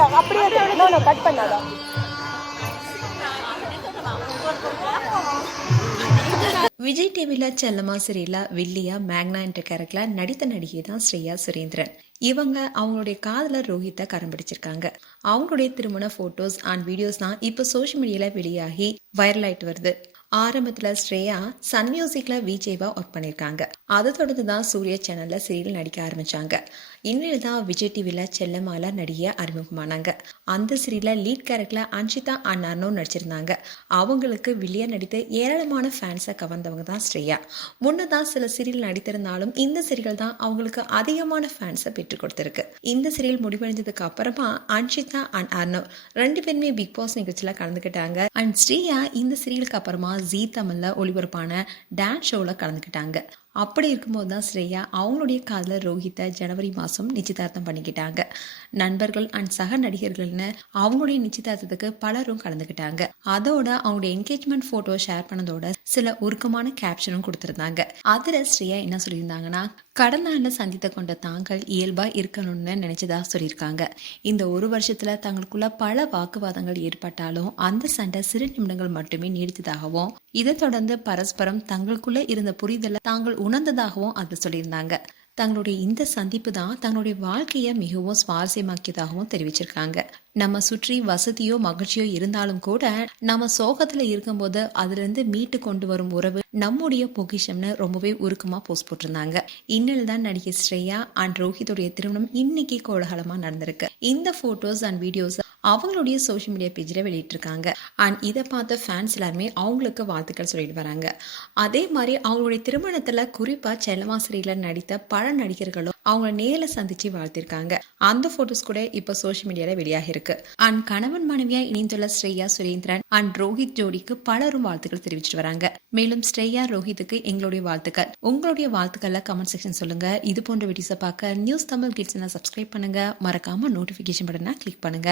அப்படியே அப்படியே கட் பண்ணாதா. விஜய் டிவியில் செல்லம்மா சீரியல்ல வில்லியா மேக்னா என்ற கேரக்டர்ல நடித்த நடிகை தான் ஸ்ரேயா சுரேந்திரன். இவங்க அவங்களுடைய காதலர் ரோஹித்தை கரம் பிடிச்சிருக்காங்க. அவங்களுடைய திருமண போட்டோஸ் அண்ட் வீடியோஸ் தான் இப்போ சோஷியல் மீடியால வெளியாகி வைரல் ஆயிட்டு வருது. ஆரம்பத்துல ஸ்ரேயா சன் மியூசிக்ல விஜேவா ஒர்க் பண்ணியிருக்காங்க. அதை தொடர்ந்து தான் சூர்யா சேனல்ல சீரியல் நடிக்க ஆரம்பிச்சாங்க. இனிமேல் தான் விஜய் டிவியில் செல்லம்மால நடிகை அறிமுகமானாங்க. அந்த சீரியல்ல லீட் கேரக்டர்ல அன்ஷிதா அண்ட் அர்னோ நடிச்சிருந்தாங்க. அவங்களுக்கு வில்லியா நடித்து ஏராளமான ஃபேன்ஸை கவர்ந்தவங்க தான் ஸ்ரேயா. முன்னதான் சில சீரியல் நடித்திருந்தாலும் இந்த சீரியல் தான் அவங்களுக்கு அதிகமான ஃபேன்ஸை பெற்றுக் கொடுத்திருக்கு. இந்த சீரியல் முடிவடைஞ்சதுக்கு அப்புறமா அன்ஷிதா அண்ட் அர்னோ 2 பேருமே பிக் பாஸ் நிகழ்ச்சியில கலந்துக்கிட்டாங்க. அண்ட் ஸ்ரேயா இந்த சீரியலுக்கு அப்புறமா ஜீ தமிழ்ல ஒளிபரப்பான டான்ஸ் ஷோவில் கலந்துக்கிட்டாங்க. அப்படி இருக்கும்போது தான் ஸ்ரேயா அவங்களுடைய காதலர் ரோஹித்தை ஜனவரி மாதம் நிச்சயதார்த்தம் பண்ணிக்கிட்டாங்க. நண்பர்கள் அண்ட் சக நடிகர்கள்னு அவங்களுடைய நிச்சயதார்த்தத்துக்கு பலரும் கலந்துக்கிட்டாங்க. அதோட அவங்களுடைய என்கேஜ்மெண்ட் ஃபோட்டோ ஷேர் பண்ணதோட சில உருக்கமான கேப்ஷனும் கொடுத்துருந்தாங்க. அதில் ஸ்ரேயா என்ன சொல்லியிருந்தாங்கன்னா, கடந்த ஆண்டு சந்தித்த கொண்ட தாங்கள் இயல்பா இருக்கணும்னு நினைச்சதா சொல்லியிருக்காங்க. இந்த ஒரு வருஷத்துல தங்களுக்குள்ள பல வாக்குவாதங்கள் ஏற்பட்டாலும் அந்த சண்டை சிறு நிமிடங்கள் மட்டுமே நீடித்ததாகவும், இதை தொடர்ந்து பரஸ்பரம் தங்களுக்குள்ள இருந்த புரிதலை தாங்கள் உணர்ந்ததாகவும் அதை சொல்லியிருந்தாங்க. தங்களுடைய இந்த சந்திப்பு தான் தங்களுடைய வாழ்க்கையை மிகவும் சுவாரஸ்யமாக்கியதாகவும் தெரிவிச்சிருக்காங்க. நம்ம சுற்றி வசதியோ மகிழ்ச்சியோ இருந்தாலும் கூட நம்ம சோகத்துல இருக்கும்போது அதுல இருந்து மீட்டு கொண்டு வரும் உறவு நம்முடைய பொக்கிஷம்னு ரொம்பவே உருக்கமா போஸ்ட் போட்டிருந்தாங்க. இன்னில் தான் நடிகை ஸ்ரேயா அண்ட் ரோஹித்துடைய திருமணம் இன்னைக்கு கோலாகலமா நடந்திருக்கு. இந்த போட்டோஸ் அண்ட் வீடியோஸ் அவங்களுடைய சோஷியல் மீடியா பேஜில் வெளியிட்டிருக்காங்க. அண்ட் இதை பார்த்த ஃபேன்ஸ் எல்லாருமே அவங்களுக்கு வாழ்த்துக்கள் சொல்லிட்டு வராங்க. அதே மாதிரி அவங்களுடைய திருமணத்தில் குறிப்பாக செல்லம்மா சீரியலில் நடித்த பல நடிகர்களும் அவங்க நேரில் சந்திச்சு வாழ்த்திருக்காங்க. அந்த ஃபோட்டோஸ் கூட இப்போ சோஷியல் மீடியாவில் வெளியாக இருக்கு. அண்ட் கணவன் மனைவியாக இணைந்துள்ள ஸ்ரேயா சுரேந்திரன் அண்ட் ரோஹித் ஜோடிக்கு பலரும் வாழ்த்துக்கள் தெரிவிச்சிட்டு வராங்க. மேலும் ஸ்ரேயா ரோஹித்துக்கு எங்களுடைய வாழ்த்துக்கள். உங்களுடைய வாழ்த்துக்களை கமெண்ட் செக்ஷன் சொல்லுங்க. இது போன்ற வீடியோஸை பார்க்க நியூஸ் தமிழ் கிட்ஸ் சப்ஸ்கிரைப் பண்ணுங்க. மறக்காம நோட்டிஃபிகேஷன் பட்டனை கிளிக் பண்ணுங்க.